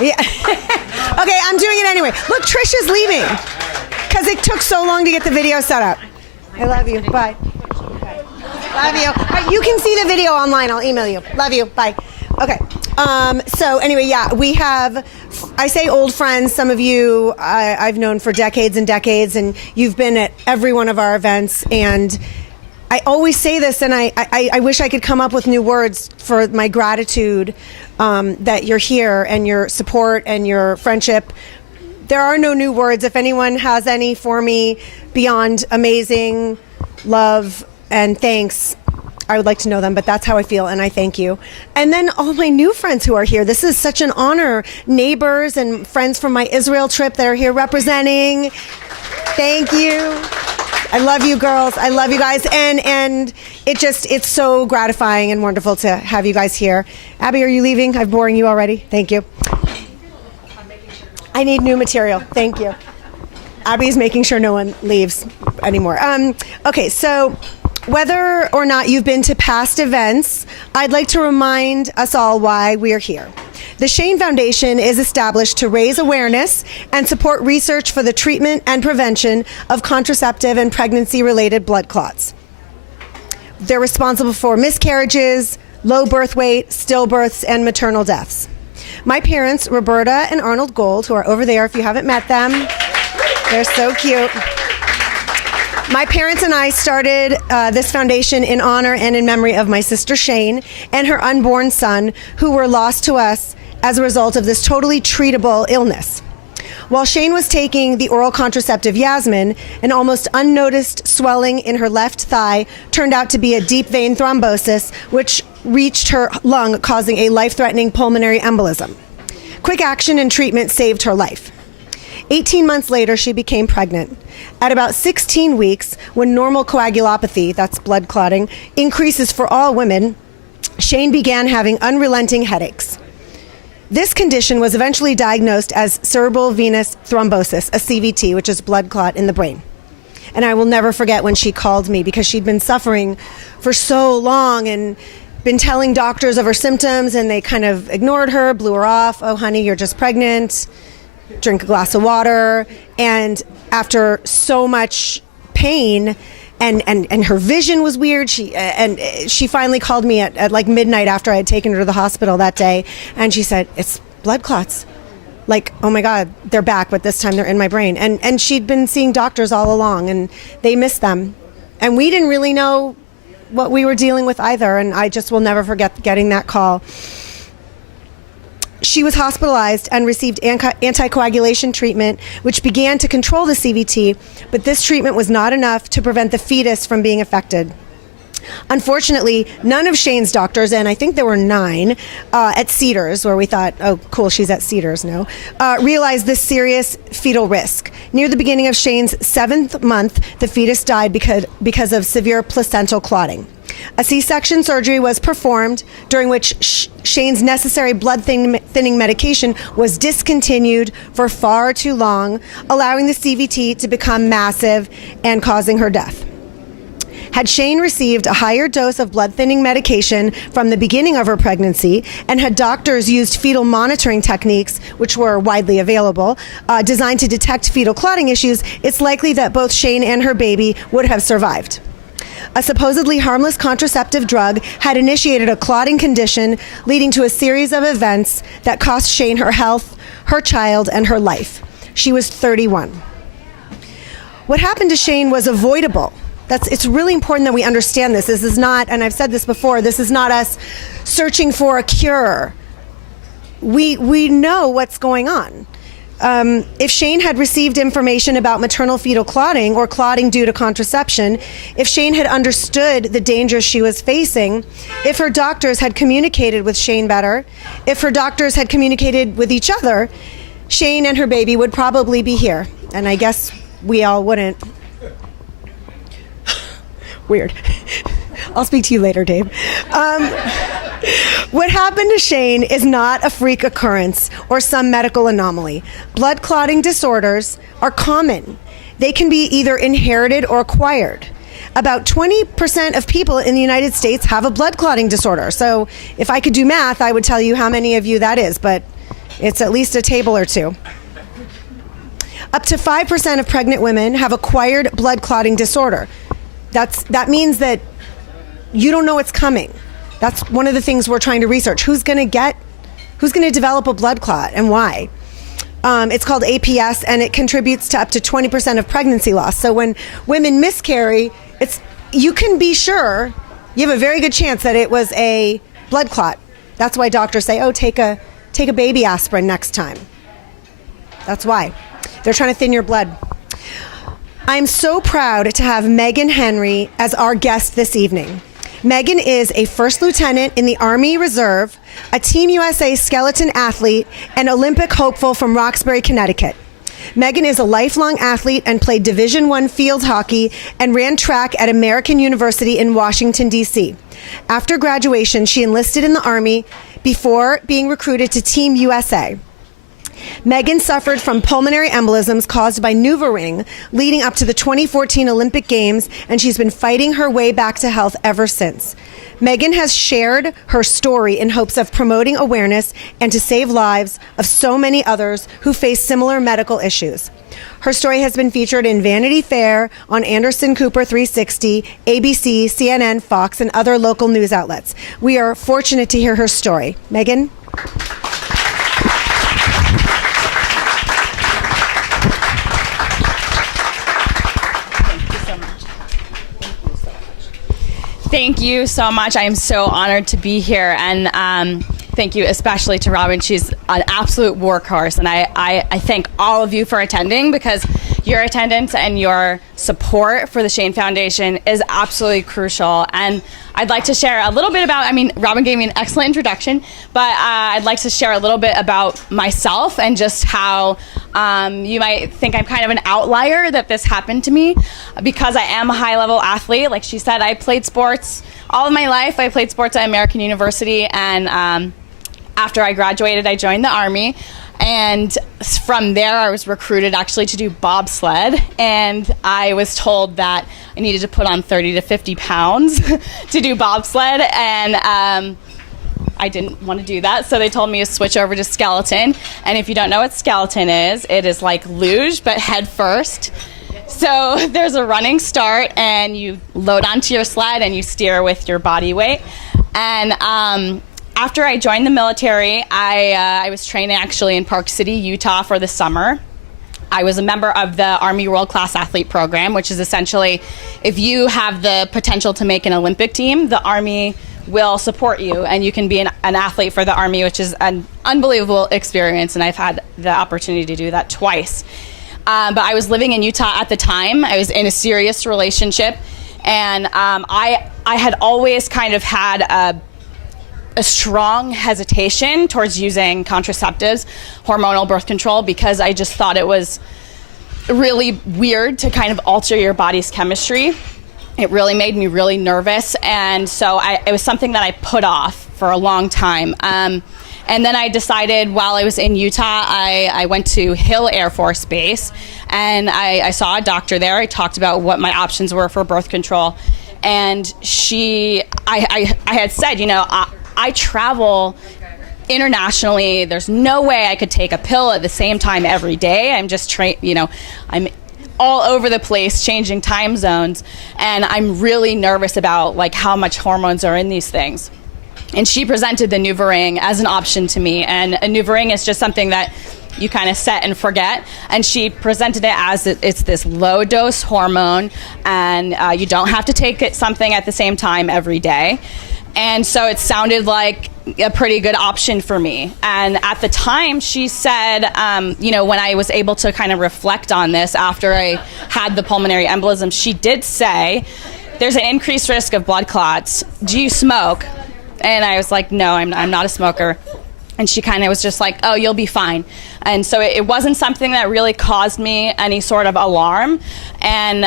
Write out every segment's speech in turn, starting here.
Yeah. Okay, I'm doing it anyway. Look, Trish is leaving because it took so long to get the video set up. I love you. Bye. Love you. You can see the video online. I'll email you. Love you. Bye. Okay. So anyway, yeah, we have, I say old friends. Some of you I've known for decades and decades, and you've been at every one of our events. And I always say this, and I wish I could come up with new words for my gratitude that you're here and your support and your friendship. There are no new words. If anyone has any for me beyond amazing, love, and thanks, I would like to know them, but that's how I feel, and I thank you. And then all my new friends who are here. This is such an honor. Neighbors and friends from my Israel trip that are here representing. Thank you. I love you girls. I love you guys. And it's so gratifying and wonderful to have you guys here. Abby, are you leaving? I'm boring you already. Thank you. I need new material. Thank you. Abby's making sure no one leaves anymore. Okay, so whether or not you've been to past events, I'd like to remind us all why we're here. The Shane Foundation is established to raise awareness and support research for the treatment and prevention of contraceptive and pregnancy-related blood clots. They're responsible for miscarriages, low birth weight, stillbirths, and maternal deaths. My parents, Roberta and Arnold Gold, who are over there if you haven't met them, they're so cute. My parents and I started this foundation in honor and in memory of my sister Shane and her unborn son, who were lost to us as a result of this totally treatable illness. While Shane was taking the oral contraceptive Yasmin, an almost unnoticed swelling in her left thigh turned out to be a deep vein thrombosis, which reached her lung, causing a life-threatening pulmonary embolism. Quick action and treatment saved her life. 18 months later, she became pregnant. At about 16 weeks, when normal coagulopathy, that's blood clotting, increases for all women, Shane began having unrelenting headaches. This condition was eventually diagnosed as cerebral venous thrombosis, a CVT, which is blood clot in the brain. And I will never forget when she called me because she'd been suffering for so long and been telling doctors of her symptoms, and they kind of ignored her, blew her off. Oh, honey, you're just pregnant. Drink a glass of water. And after so much pain and her vision was weird, she finally called me at like midnight after I had taken her to the hospital that day, and she said, it's blood clots. Like, oh my God, they're back, but this time they're in my brain. And she'd been seeing doctors all along, and they missed them. And we didn't really know what we were dealing with either, and I just will never forget getting that call. She was hospitalized and received anticoagulation treatment, which began to control the CVT, but this treatment was not enough to prevent the fetus from being affected. Unfortunately, none of Shane's doctors, and I think there were 9 at Cedars, where we thought, oh, cool, she's at Cedars now, realized this serious fetal risk. Near the beginning of Shane's 7th month, the fetus died because of severe placental clotting. A C-section surgery was performed, during which Shane's necessary blood thinning medication was discontinued for far too long, allowing the CVT to become massive and causing her death. Had Shane received a higher dose of blood thinning medication from the beginning of her pregnancy, and had doctors used fetal monitoring techniques, which were widely available, designed to detect fetal clotting issues, it's likely that both Shane and her baby would have survived. A supposedly harmless contraceptive drug had initiated a clotting condition, leading to a series of events that cost Shane her health, her child, and her life. She was 31. What happened to Shane was avoidable. It's really important that we understand this. This is not, and I've said this before, this is not us searching for a cure. We know what's going on. If Shane had received information about maternal fetal clotting or clotting due to contraception, if Shane had understood the dangers she was facing, if her doctors had communicated with Shane better, if her doctors had communicated with each other, Shane and her baby would probably be here. And I guess we all wouldn't. Weird. I'll speak to you later, Dave. What happened to Shane is not a freak occurrence or some medical anomaly. Blood clotting disorders are common. They can be either inherited or acquired. About 20% of people in the United States have a blood clotting disorder. So if I could do math, I would tell you how many of you that is, but It's at least a table or two. Up to 5% of pregnant women have acquired blood clotting disorder. That means that you don't know it's coming. That's one of the things we're trying to research. Who's going to develop a blood clot and why? It's called APS, and it contributes to up to 20% of pregnancy loss. So when women miscarry, you can be sure, you have a very good chance that it was a blood clot. That's why doctors say, oh, take a baby aspirin next time. That's why. They're trying to thin your blood. I'm so proud to have Megan Henry as our guest this evening. Megan is a first lieutenant in the Army Reserve, a Team USA skeleton athlete, and Olympic hopeful from Roxbury, Connecticut. Megan is a lifelong athlete and played Division I field hockey and ran track at American University in Washington, D.C. After graduation, she enlisted in the Army before being recruited to Team USA. Megan suffered from pulmonary embolisms caused by NuvaRing leading up to the 2014 Olympic Games, and she's been fighting her way back to health ever since. Megan has shared her story in hopes of promoting awareness and to save lives of so many others who face similar medical issues. Her story has been featured in Vanity Fair, on Anderson Cooper 360, ABC, CNN, Fox, and other local news outlets. We are fortunate to hear her story. Megan? Thank you so much. I am so honored to be here, and thank you especially to Robin. She's an absolute workhorse, and I thank all of you for attending, because your attendance and your support for the Shane Foundation is absolutely crucial. And I'd like to share a little bit about, Robin gave me an excellent introduction, but I'd like to share a little bit about myself and just how you might think I'm kind of an outlier that this happened to me, because I am a high-level athlete. Like she said, I played sports all of my life. I played sports at American University, and after I graduated, I joined the Army. And from there, I was recruited actually to do bobsled, and I was told that I needed to put on 30 to 50 pounds to do bobsled, and I didn't want to do that, so they told me to switch over to skeleton. And if you don't know what skeleton is, it is like luge, but head first. So there's a running start, and you load onto your sled, and you steer with your body weight. And after I joined the military, I was training actually in Park City, Utah for the summer. I was a member of the Army World Class Athlete Program, which is essentially, if you have the potential to make an Olympic team, the Army will support you, and you can be an athlete for the Army, which is an unbelievable experience, and I've had the opportunity to do that twice. But I was living in Utah at the time. I was in a serious relationship, and I had always kind of had a strong hesitation towards using contraceptives, hormonal birth control, because I just thought it was really weird to kind of alter your body's chemistry. It really made me really nervous, and so it was something that I put off for a long time. And then I decided, while I was in Utah, I went to Hill Air Force Base, and I saw a doctor there. I talked about what my options were for birth control, and I had said, I travel internationally. There's no way I could take a pill at the same time every day. I'm just I'm all over the place, changing time zones, and I'm really nervous about how much hormones are in these things. And she presented the NuvaRing as an option to me, and a NuvaRing is just something that you kind of set and forget. And she presented it as it's this low dose hormone, and you don't have to take something at the same time every day. And so it sounded like a pretty good option for me. And at the time, she said, when I was able to kind of reflect on this after I had the pulmonary embolism, she did say, there's an increased risk of blood clots. Do you smoke? And I was like, no, I'm not a smoker. And she kind of was just like, oh, you'll be fine. And so it wasn't something that really caused me any sort of alarm. And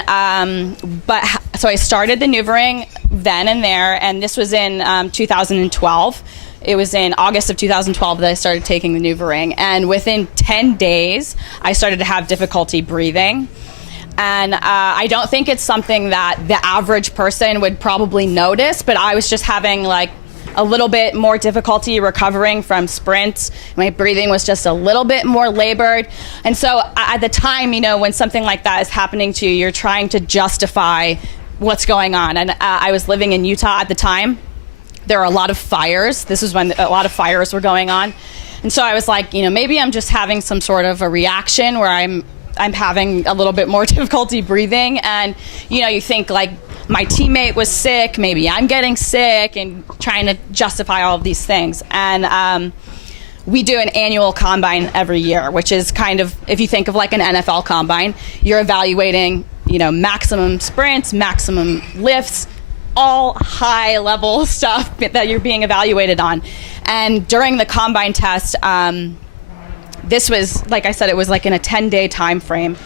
so I started the NuvaRing then and there, and this was in 2012. It was in August of 2012 that I started taking the NuvaRing. And within 10 days, I started to have difficulty breathing. And I don't think it's something that the average person would probably notice, but I was just having a little bit more difficulty recovering from sprints. My breathing was just a little bit more labored. And so at the time, you know, when something like that is happening to you, you're trying to justify what's going on. And I was living in Utah at the time. There were a lot of fires. This was when a lot of fires were going on. And so I was like, you know, maybe I'm just having some sort of a reaction where I'm having a little bit more difficulty breathing. And, you know, you think like my teammate was sick, maybe I'm getting sick, and trying to justify all of these things. And we do an annual combine every year, which is kind of, if you think of like an NFL combine, you're evaluating, you know, maximum sprints, maximum lifts, all high level stuff that you're being evaluated on. And during the combine test, this was, like I said, it was like in a 10-day time frame.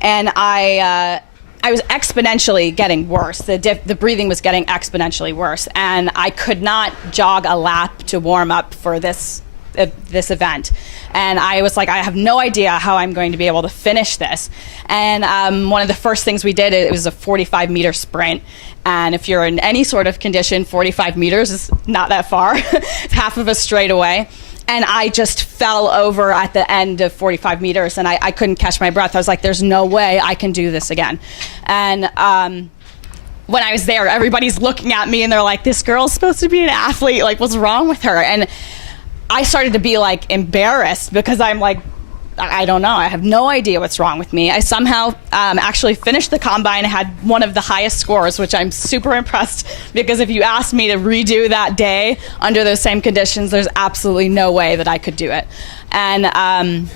And I was exponentially getting worse. The breathing was getting exponentially worse. And I could not jog a lap to warm up for this event. And I was like, I have no idea how I'm going to be able to finish this. And one of the first things we did, it was a 45-meter sprint. And if you're in any sort of condition, 45 meters is not that far. It's half of a straightaway. And I just fell over at the end of 45 meters, and I couldn't catch my breath. I was like, there's no way I can do this again. And when I was there, everybody's looking at me, and they're like, this girl's supposed to be an athlete. Like, what's wrong with her? And I started to be like embarrassed, because I'm like, I don't know. I have no idea what's wrong with me. I somehow actually finished the combine. I had one of the highest scores, which I'm super impressed, because if you asked me to redo that day under those same conditions, there's absolutely no way that I could do it. And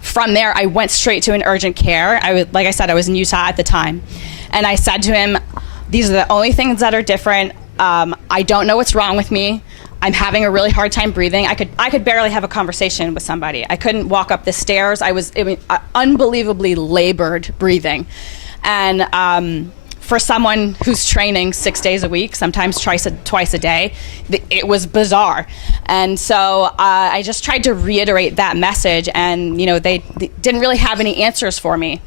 from there, I went straight to an urgent care. Like I said, I was in Utah at the time. And I said to him, these are the only things that are different. I don't know what's wrong with me. I'm having a really hard time breathing. I could barely have a conversation with somebody. I couldn't walk up the stairs. I was unbelievably labored breathing. And for someone who's training 6 days a week, sometimes twice a day, it was bizarre. And so I just tried to reiterate that message, and you know, they didn't really have any answers for me.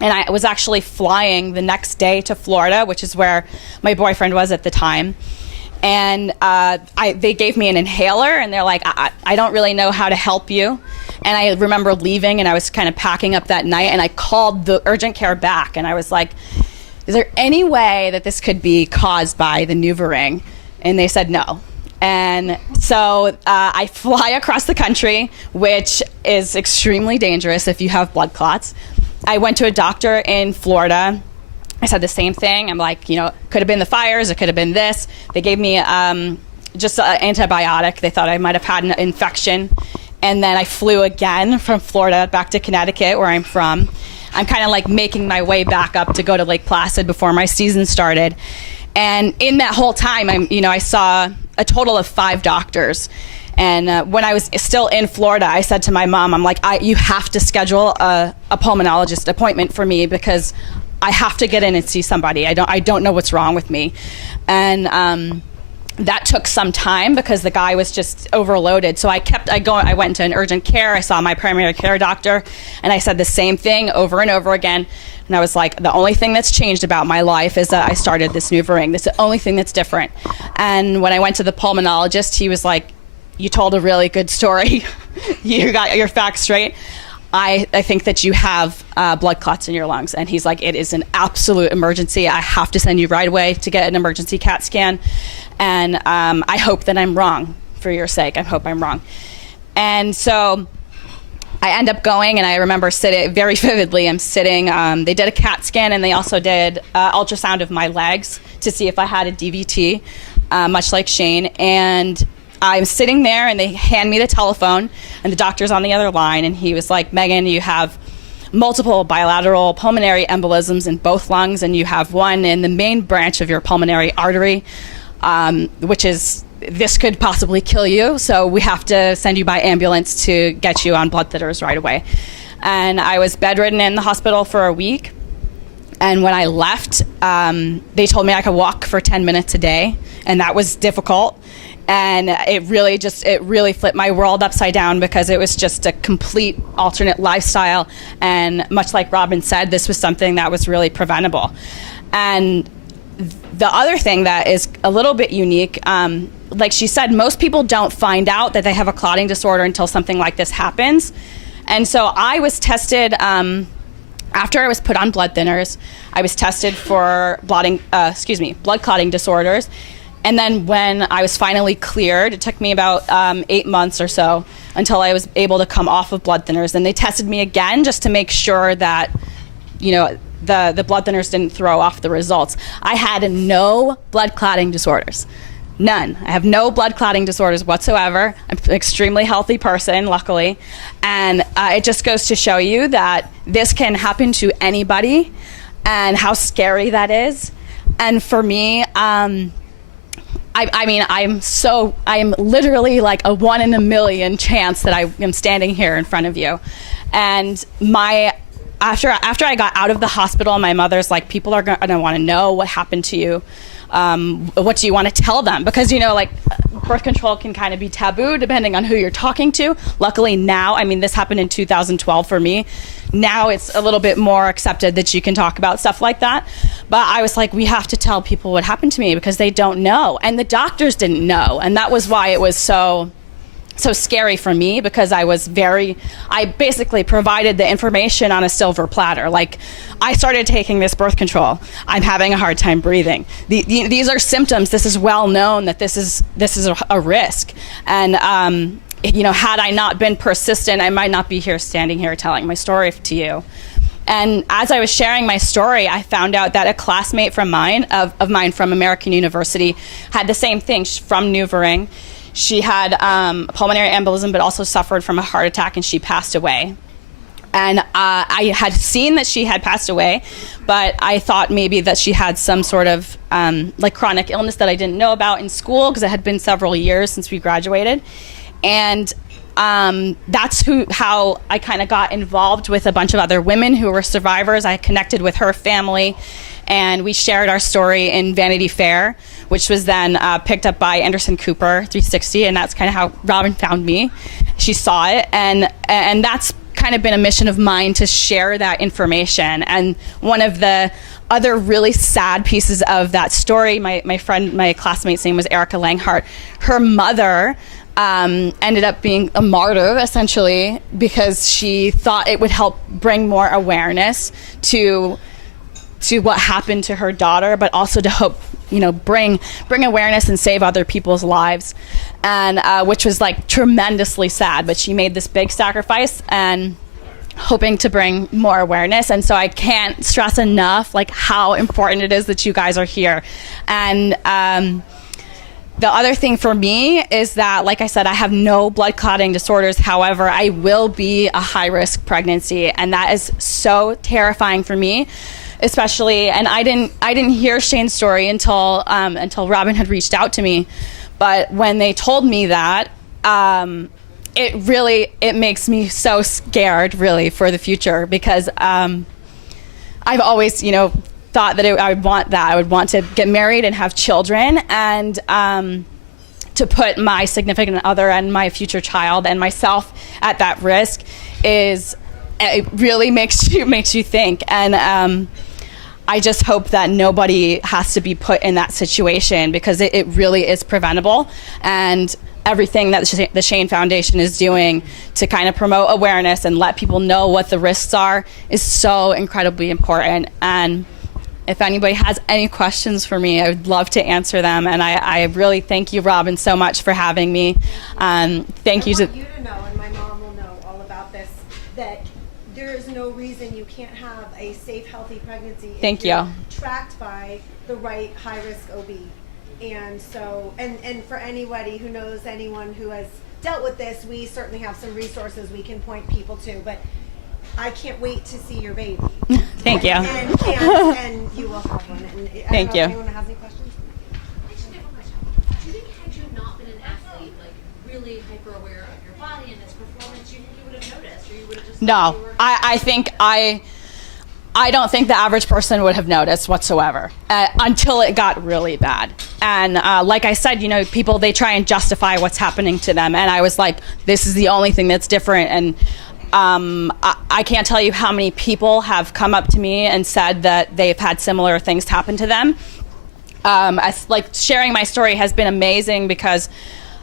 And I was actually flying the next day to Florida, which is where my boyfriend was at the time. And they gave me an inhaler, and they're like, I don't really know how to help you. And I remember leaving, and I was kind of packing up that night, and I called the urgent care back, and I was like, is there any way that this could be caused by the NuvaRing? And they said no. And so I fly across the country, which is extremely dangerous if you have blood clots. I went to a doctor in Florida. I said the same thing. I'm like, you know, could have been the fires, it could have been this. They gave me just an antibiotic. They thought I might have had an infection. And then I flew again from Florida back to Connecticut, where I'm from. I'm kind of like making my way back up to go to Lake Placid before my season started. And in that whole time, I saw a total of 5 doctors. And when I was still in Florida, I said to my mom, I'm like, you have to schedule a pulmonologist appointment for me, because I have to get in and see somebody. I don't know what's wrong with me. And that took some time, because the guy was just overloaded. So I went to an urgent care. I saw my primary care doctor, and I said the same thing over and over again. And I was like, the only thing that's changed about my life is that I started this NuvaRing. That's the only thing that's different. And when I went to the pulmonologist, he was like, you told a really good story. You got your facts straight. I think that you have blood clots in your lungs. And he's like, it is an absolute emergency. I have to send you right away to get an emergency CAT scan. And I hope that I'm wrong, for your sake. I hope I'm wrong. And so I end up going, and I remember sitting very vividly. I'm sitting. They did a CAT scan, and they also did ultrasound of my legs to see if I had a DVT, much like Shane. And I'm sitting there, and they hand me the telephone, and the doctor's on the other line, and he was like, Megan, you have multiple bilateral pulmonary embolisms in both lungs, and you have one in the main branch of your pulmonary artery, which is, this could possibly kill you, so we have to send you by ambulance to get you on blood thinners right away. And I was bedridden in the hospital for a week. And when I left, they told me I could walk for 10 minutes a day, and that was difficult. And it really flipped my world upside down, because it was just a complete alternate lifestyle. And much like Robin said, this was something that was really preventable. And the other thing that is a little bit unique, like she said, most people don't find out that they have a clotting disorder until something like this happens. And so I was tested, after I was put on blood thinners, I was tested for blood clotting disorders. And then when I was finally cleared, it took me about 8 months or so until I was able to come off of blood thinners. And they tested me again just to make sure that, the blood thinners didn't throw off the results. I had no blood clotting disorders. None. I have no blood clotting disorders whatsoever. I'm an extremely healthy person, luckily. And it just goes to show you that this can happen to anybody and how scary that is. And for me, I'm literally like a 1 in a million chance that I am standing here in front of you. And after I got out of the hospital, my mother's like, people are gonna want to know what happened to you. What do you want to tell them? Because, birth control can kind of be taboo depending on who you're talking to. Luckily now, this happened in 2012 for me. Now it's a little bit more accepted that you can talk about stuff like that. But I was like, we have to tell people what happened to me because they don't know. And the doctors didn't know. And that was why it was so scary for me, because I basically provided the information on a silver platter. Like, I started taking this birth control. I'm having a hard time breathing. These are symptoms. This is well known that this is a risk. And, had I not been persistent, I might not be standing here telling my story to you. And as I was sharing my story, I found out that a classmate of mine from American University had the same thing. She's from Newvering. She had a pulmonary embolism, but also suffered from a heart attack, and she passed away. And I had seen that she had passed away, but I thought maybe that she had some sort of chronic illness that I didn't know about in school, because it had been several years since we graduated. And that's how I kind of got involved with a bunch of other women who were survivors. I connected with her family, and we shared our story in Vanity Fair, which was then picked up by Anderson Cooper 360, and that's kind of how Robin found me. She saw it, and that's kind of been a mission of mine, to share that information. And one of the other really sad pieces of that story, my classmate's name was Erica Langhart. Her mother ended up being a martyr, essentially, because she thought it would help bring more awareness to what happened to her daughter, but also to hope, bring awareness and save other people's lives, and which was tremendously sad. But she made this big sacrifice and hoping to bring more awareness. And so I can't stress enough how important it is that you guys are here. And the other thing for me is that, like I said, I have no blood clotting disorders. However, I will be a high-risk pregnancy, and that is so terrifying for me, especially. And I didn't hear Shane's story until Robin had reached out to me. But when they told me that, it makes me so scared, really, for the future, because I've always, thought that I would want that. I would want to get married and have children, and to put my significant other and my future child and myself at that risk it really makes you think. And I just hope that nobody has to be put in that situation, because it really is preventable. And everything that the Shane Foundation is doing to kind of promote awareness and let people know what the risks are is so incredibly important. And if anybody has any questions for me, I would love to answer them. And I really thank you, Robin, so much for having me. Thank you. I want you to know, and my mom will know all about this, that there is no reason you can't have a safe, healthy pregnancy if you're tracked by the right high-risk OB. And so, and for anybody who knows anyone who has dealt with this, we certainly have some resources we can point people to. But I can't wait to see your baby. Thank you. And you will have one. And Thank you. If anyone has any questions? I just have a question. Do you think had you not been an athlete, really hyper aware of your body and its performance, you think you would have noticed, or you would have just? No, I don't think the average person would have noticed whatsoever until it got really bad. And like I said, people, they try and justify what's happening to them. And I was like, this is the only thing that's different. And I can't tell you how many people have come up to me and said that they've had similar things happen to them. as like sharing my story has been amazing because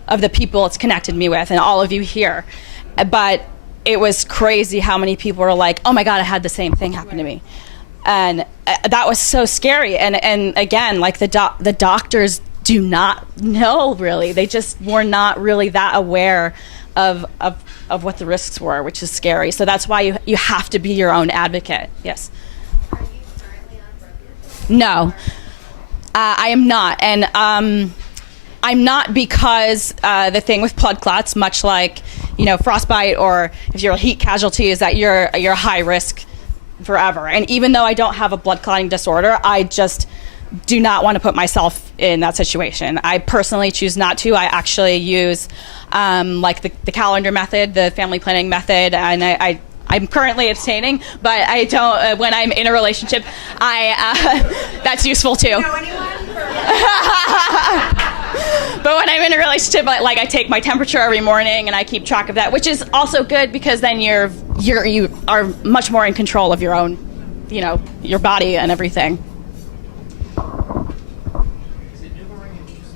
of the people it's connected me with and all of you here. But it was crazy how many people were like, oh my God, I had the same thing happen to me. And that was so scary. And again, like the doctors do not know really. They just were not really that aware of what the risks were, which is scary. So that's why you have to be your own advocate. Yes. Are you currently on birth control? No, I am not. And I'm not because the thing with blood clots, much like, frostbite or if you're a heat casualty, is that you're high risk forever. And even though I don't have a blood clotting disorder, I just do not want to put myself in that situation. I personally choose not to. I actually use like the calendar method, the family planning method, and I'm currently abstaining, but I don't. When I'm in a relationship, that's useful too. Know anyone? But when I'm in a relationship, like I take my temperature every morning and I keep track of that, which is also good because then you are much more in control of your own, your body and everything. Is it NuvaRing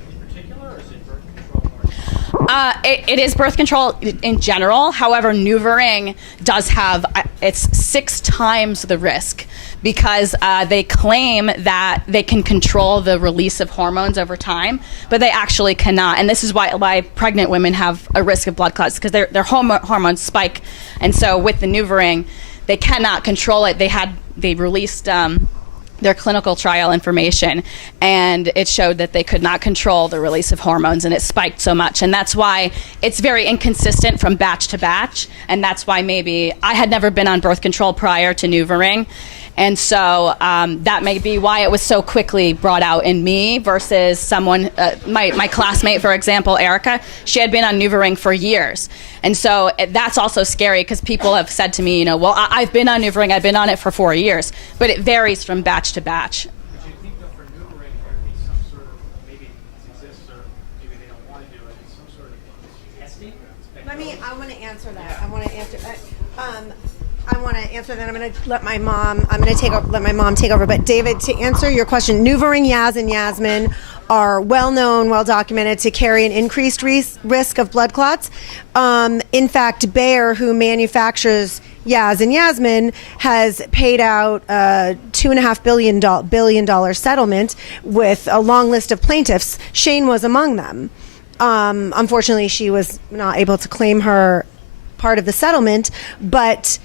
in particular, or is it birth control? It is birth control in general. However, NuvaRing does have, it's 6 times the risk because they claim that they can control the release of hormones over time, but they actually cannot. And this is why pregnant women have a risk of blood clots, because their hormones spike. And so with the NuvaRing, they cannot control it. They released their clinical trial information, and it showed that they could not control the release of hormones, and it spiked so much. And that's why it's very inconsistent from batch to batch, and that's why maybe I had never been on birth control prior to NuvaRing. And so that may be why it was so quickly brought out in me versus someone, my classmate, for example, Erica, she had been on NuvaRing for years. And so that's also scary because people have said to me, well, I've been on NuvaRing, I've been on it for 4 years, but it varies from batch to batch. But you think that for NuvaRing there would be some sort of, maybe it exists or maybe they don't want to do it, some sort of testing? I want to answer that. I want to answer that. I'm going to let my mom. Let my mom take over. But David, to answer your question, NuvaRing, Yaz, and Yasmin are well known, well documented to carry an increased risk of blood clots. In fact, Bayer, who manufactures Yaz and Yasmin, has paid out a $2.5 billion settlement with a long list of plaintiffs. Shane was among them. Unfortunately, she was not able to claim her part of the settlement, but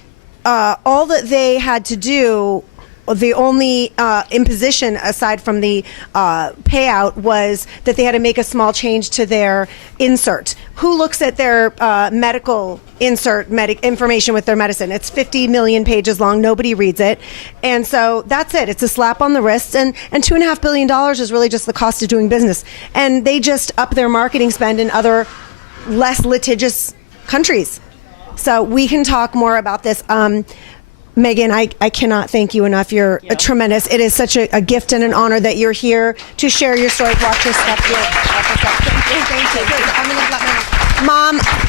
all that they had to do, the only imposition aside from the payout, was that they had to make a small change to their insert. Who looks at their medical insert information with their medicine? It's 50 million pages long. Nobody reads it. And so that's it. It's a slap on the wrist. And $2.5 billion is really just the cost of doing business. And they just up their marketing spend in other less litigious countries. So we can talk more about this. Megan, I cannot thank you enough. You're tremendous. It is such a gift and an honor that you're here to share your story. Watch your step here. Thank you. I'm going to let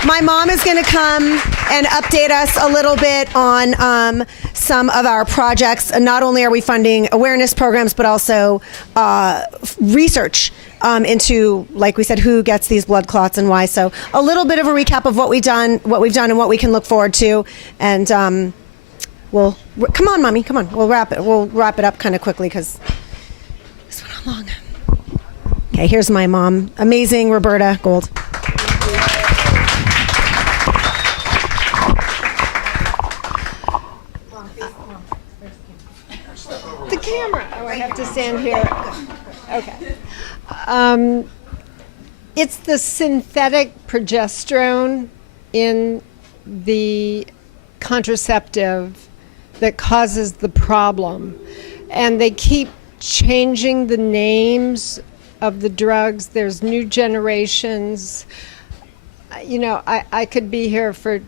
my mom is going to come and update us a little bit on some of our projects. Not only are we funding awareness programs, but also research into, like we said, who gets these blood clots and why. So a little bit of a recap of what we've done, and what we can look forward to. And come on, Mommy, come on. We'll wrap it up kind of quickly because this went on long. Okay, here's my mom. Amazing Roberta Gold. The camera. Oh, I have to stand here. Okay. It's the synthetic progesterone in the contraceptive that causes the problem. And they keep changing the names of the drugs. There's new generations. I could be here for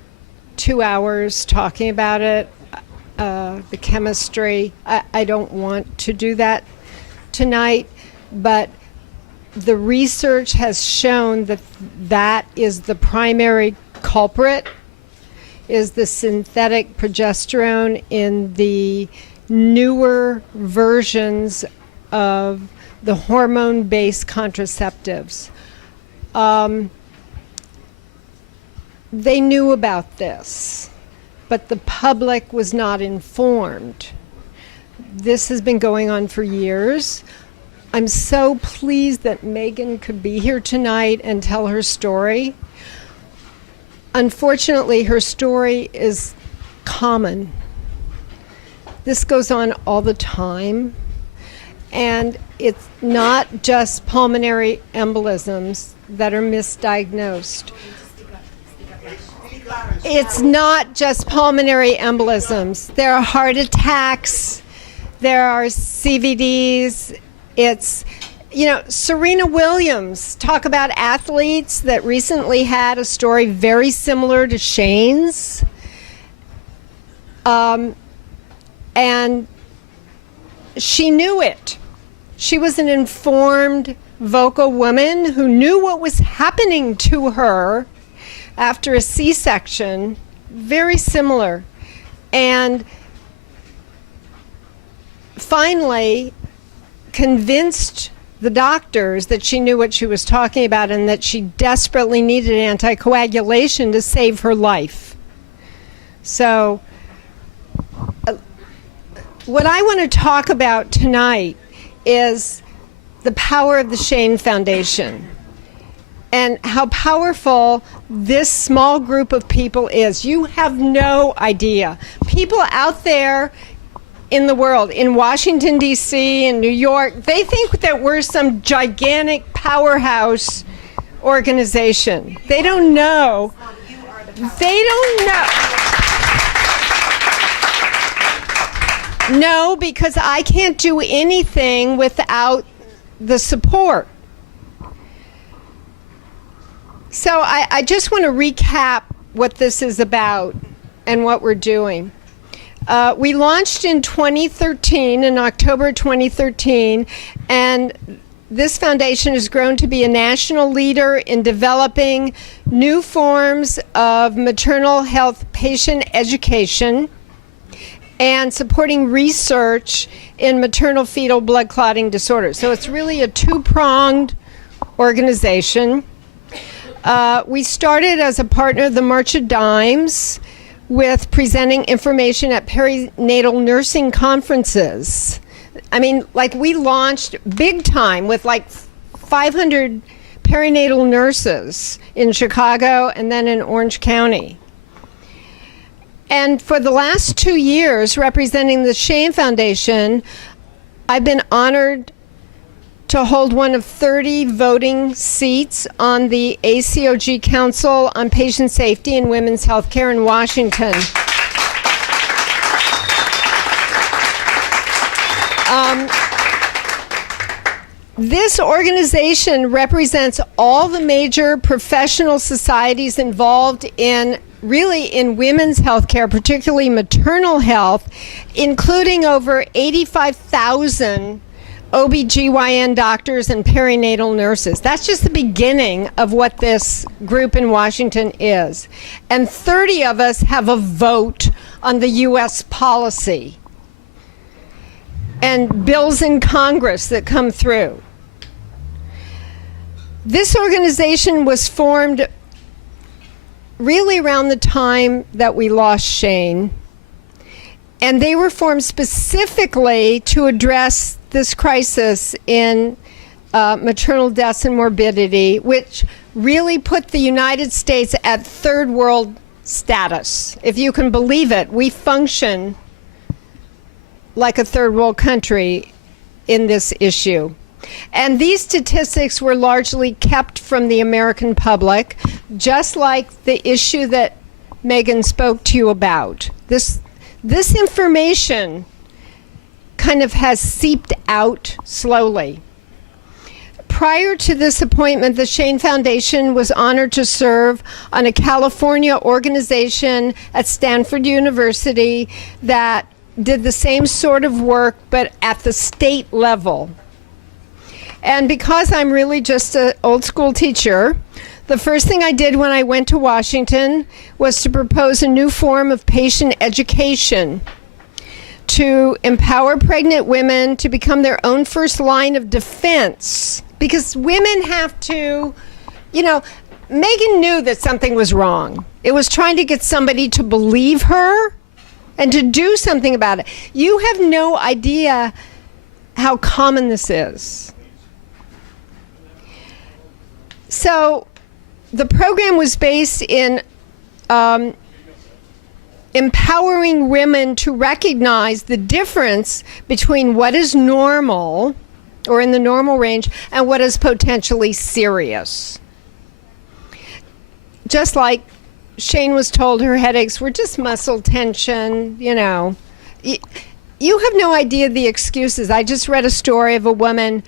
2 hours talking about it, the chemistry. I don't want to do that tonight, but the research has shown that is the primary culprit, is the synthetic progesterone in the newer versions of the hormone-based contraceptives. They knew about this, but the public was not informed. This has been going on for years. I'm so pleased that Megan could be here tonight and tell her story. Unfortunately, her story is common. This goes on all the time, and it's not just pulmonary embolisms that are misdiagnosed. It's not just pulmonary embolisms. There are heart attacks, there are CVDs. It's, Serena Williams, talk about athletes that recently had a story very similar to Shane's. And she knew it. She was an informed, vocal woman who knew what was happening to her after a C-section, very similar. And finally convinced the doctors that she knew what she was talking about and that she desperately needed anticoagulation to save her life. So what I want to talk about tonight is the power of the Shane Foundation and how powerful this small group of people is. You have no idea. People out there in the world, in Washington, D.C., in New York, they think that we're some gigantic powerhouse organization. They don't know. They don't know. No, because I can't do anything without the support. So I just want to recap what this is about and what we're doing. We launched in 2013, in October 2013, and this foundation has grown to be a national leader in developing new forms of maternal health patient education and supporting research in maternal fetal blood clotting disorders. So it's really a two-pronged organization. We started as a partner of the March of Dimes with presenting information at perinatal nursing conferences. I mean, we launched big time with 500 perinatal nurses in Chicago and then in Orange County. And for the last 2 years, representing the Shane Foundation, I've been honored to hold one of 30 voting seats on the ACOG Council on Patient Safety and Women's Healthcare in Washington. This organization represents all the major professional societies involved in women's healthcare, particularly maternal health, including over 85,000 OBGYN doctors and perinatal nurses. That's just the beginning of what this group in Washington is. And 30 of us have a vote on the U.S. policy and bills in Congress that come through. This organization was formed really around the time that we lost Shane, and they were formed specifically to address this crisis in maternal deaths and morbidity, which really put the United States at third world status. If you can believe it, we function like a third world country in this issue. And these statistics were largely kept from the American public, just like the issue that Megan spoke to you about. This information kind of has seeped out slowly. Prior to this appointment, the Shane Foundation was honored to serve on a California organization at Stanford University that did the same sort of work, but at the state level. And because I'm really just an old school teacher, the first thing I did when I went to Washington was to propose a new form of patient education to empower pregnant women to become their own first line of defense, because women have to, Megan knew that something was wrong. It was trying to get somebody to believe her and to do something about it. You have no idea how common this is. So the program was based in empowering women to recognize the difference between what is normal or in the normal range and what is potentially serious. Just like Shane was told her headaches were just muscle tension, You have no idea the excuses. I just read a story of a woman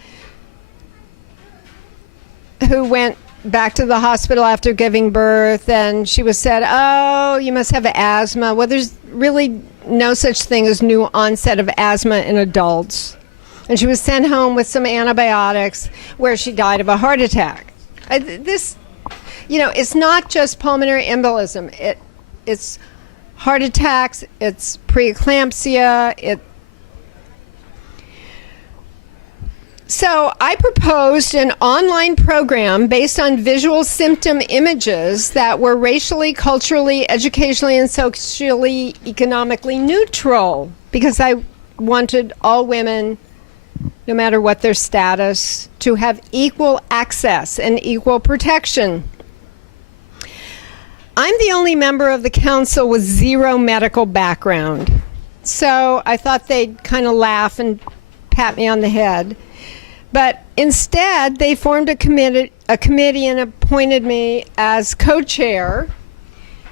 who went back to the hospital after giving birth, and she was said, "Oh, you must have asthma." Well, there's really no such thing as new onset of asthma in adults. And she was sent home with some antibiotics, where she died of a heart attack. It's not just pulmonary embolism. It's heart attacks, it's preeclampsia, So I proposed an online program based on visual symptom images that were racially, culturally, educationally, and socially, economically neutral, because I wanted all women, no matter what their status, to have equal access and equal protection. I'm the only member of the council with zero medical background, so I thought they'd kind of laugh and pat me on the head. But instead, they formed a committee and appointed me as co-chair.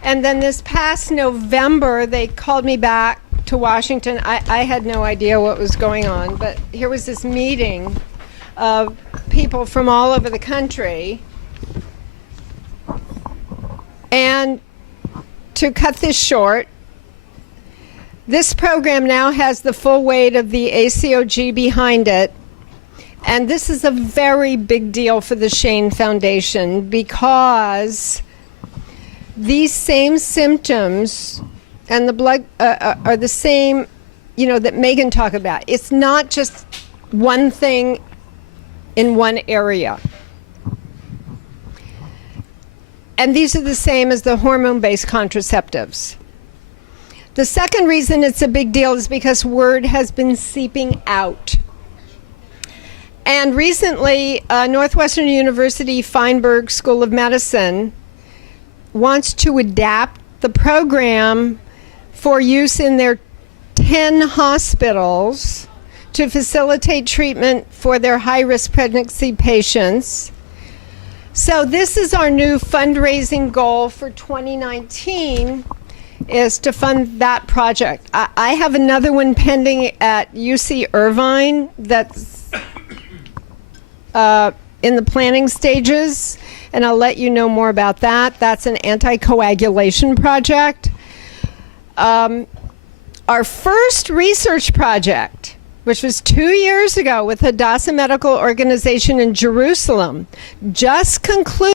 And then this past November, they called me back to Washington. I had no idea what was going on, but here was this meeting of people from all over the country. And to cut this short, this program now has the full weight of the ACOG behind it. And this is a very big deal for the Shane Foundation, because these same symptoms and the blood are the same, that Megan talked about. It's not just one thing in one area. And these are the same as the hormone-based contraceptives. The second reason it's a big deal is because word has been seeping out. And recently, Northwestern University Feinberg School of Medicine wants to adapt the program for use in their 10 hospitals to facilitate treatment for their high-risk pregnancy patients. So this is our new fundraising goal for 2019, is to fund that project. I have another one pending at UC Irvine that's in the planning stages, and I'll let you know more about that. That's an anticoagulation project. Our first research project, which was 2 years ago with Hadassah Medical Organization in Jerusalem, just concluded.